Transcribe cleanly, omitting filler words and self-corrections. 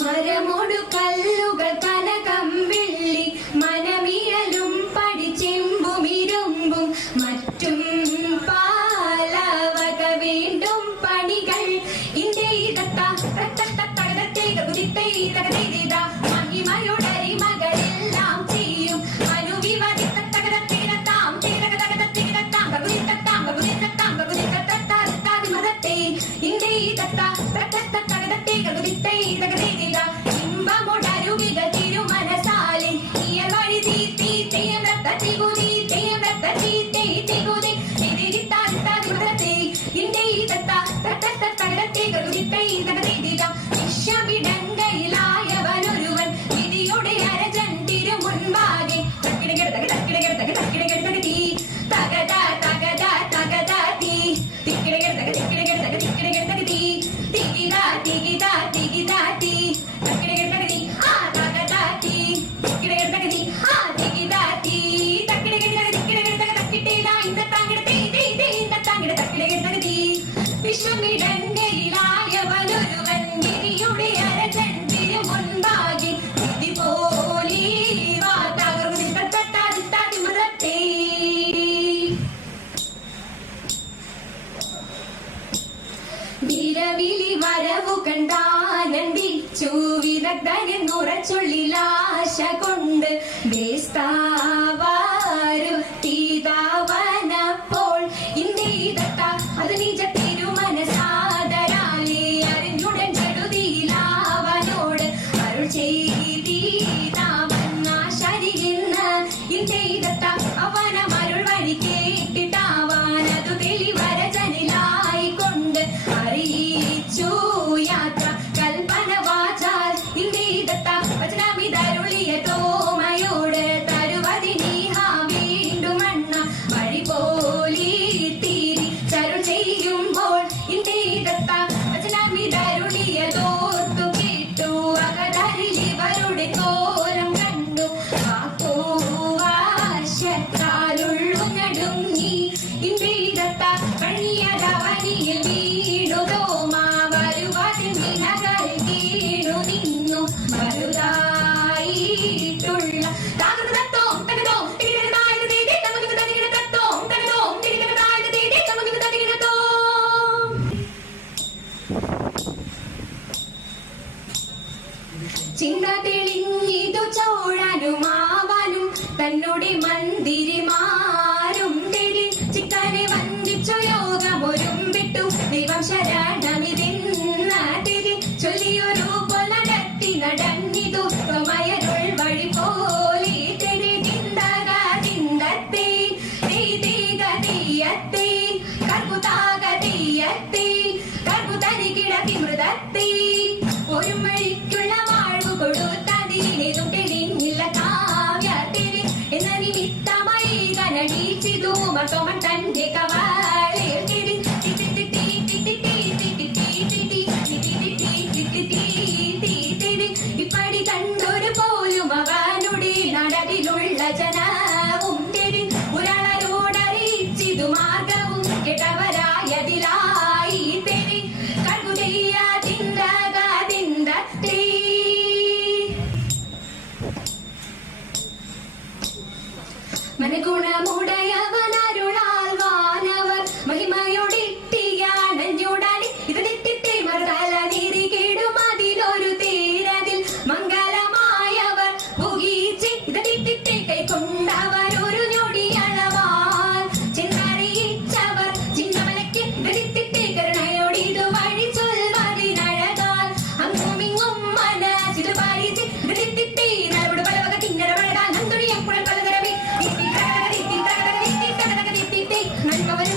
മരമോടു കല്ലുകൾ കനകം വെള്ളി മനമിഴലും പടിച്ചെമ്പും ഇരുമ്പും മറ്റും പാലവക വീണ്ടും പണികൾ മഹിമയോടരിമകളെല്ലാം ചെയ്യും അനുവിവരിത്തത്തകരത്തിരത്താം മതത്തെ ഇന്ത്യ ഇമ്പമൊടരുവികൾ തിരുമനസാലിൽ ഇയ വഴി തീർത്തി തെയ്യം രത്തത്തികുതി തെയ്യം രത്തത്തി തെയ്തികുതി എതിരിത്താത്തെ ഇന്ത്യത്തെ വിശ്വമിടങ്കയിലായവനൊരുവൻ വിധിയുടെ അരജൻ തിരുമുൻപാകെ തകത തകത തകത തീ തിക്കിടകിട തീ തികിത തികിത തികിത തീ തക്കിടകിട ആ തകത തീ തിക്കിടകിട ആ തികിത തീ തക്കിടകിട തക്കിടേല ഇന്ത താങ്കിട തക്കിടകിട തീ വിശ്വമിടങ്കയിലായവനൊരുവൻ ഗിരിയുടെ അരജൻ തിരുമുൻപാകെ വിധി പോലീ മതത്തെ വിരവിലി വരവു കണ്ടാനന്ദിച്ചു വിദഗ്ധനെന്നുറച്ചൊള്ളിലാശ കൊണ്ട് വേസ്താവാരു തീതാവനപ്പോൾ ഇന്ത്യതത്ത അത് നിജ തിരുമനസാദരാലി അറിഞ്ഞുടൻ ചടുതിയിലാവനോട് അരുൾ ചെയ്തീതാവന്നാശരിയെന്ന് ഇന്ത്യതത്ത അവനമരുൾ വഴി കേട്ടിട്ടാവാനതു തെളിവരജനിലായിക്കൊണ്ട് അറിയിച്ചു യാത്ര കൽപ്പന വാചാൽ ഇന്ത്യതത്ത വചനമിതരുളിയ തോമയോട് തരുവതിനീഹ വീണ്ടുമണ്ണ വഴി പോലീ തീരി ചരുൾ ചെയ്യുമ്പോൾ ഇന്ത്യതത്ത വചനമിതരുളിയതോർത്തു കേട്ടു അകതരിലിവരുടെ കോലം കണ്ടു വാശത്താലുള്ളു നടുങ്ങി ഇന്ത്യതത്ത പണിയതവനിയിൽ വീണു തോമ വരുവതിൽ നിനകൾ കീഴു നിന്നു വലുതായിട്ടുള്ള താകൃതത്തോം തകതോം തിരികടതായത് തീരെ തമകിന് തതികിടത്തോം തകതോം തിരികടതായത് തീരെ തമകിന് തതികിടത്തോം ചിന്ത തെളിഞ്ഞിതു ചോഴനുമാവനും തന്നോടെ മന്ദിരിമാരും തെരി ചിക്കനെ വന്ദിച്ചു യോഗമൊരും വിട്ടു ദൈവം ശരണമിതെന്ന തെയ്യത്തെ കർക്കുതാക തെയ്യത്തെ കർക്കുതനിക്കിടത്തി മൃതത്തെ ഒരു മഴിക്കുള്ള വാഴ്വ് കൊടുത്തതിലേതും തെളിഞ്ഞില്ല കാവ്യത്തിൽ എന്ന നിമിത്തമായി കനടിച്ചിതു മറ്റോമൻ തന്റെ കവാളെ ഇപ്പടി കണ്ടൊരു പോലും അവനുടെ നടവിലുള്ള ജനവും തെരി ഒരാളോടറിയിച്ചിതു മാർഗവും കെട്ടവരായതിലായി തെരി കർക്കുതയ്യ തിന്തേ മനഗുണമുടയവനരുളാൽ വാനവർ മഹിമയോടിട്ടിയാണഞ്ഞുടാലി ഇത് തെറ്റിത്തെ മറുതല നീരി കേടും അതിലൊരു തേരതിൽ മംഗളമായവർ പുകീച്ച് ഇത് തെറ്റിത്തെ കൈക്കൊണ്ടവർ ഒരു ഞൊടിയളവാൽ ചെന്നറിയിച്ചവർ ചിന്തമലയ്ക്ക് ഇത് തെറ്റിത്തെ കരുണയോടിതു വഴി ചൊൽവതിനഴകാൽ അങ്ങുമിങ്ങും മനസ്സിതു പാലിച്ച് ഇത് തെറ്റിത്തെ നരവിട് പലവക കിന്നര പഴകാൽ നന്ദുണിയം പുഴൽ പലതരമേ നന്മവൻ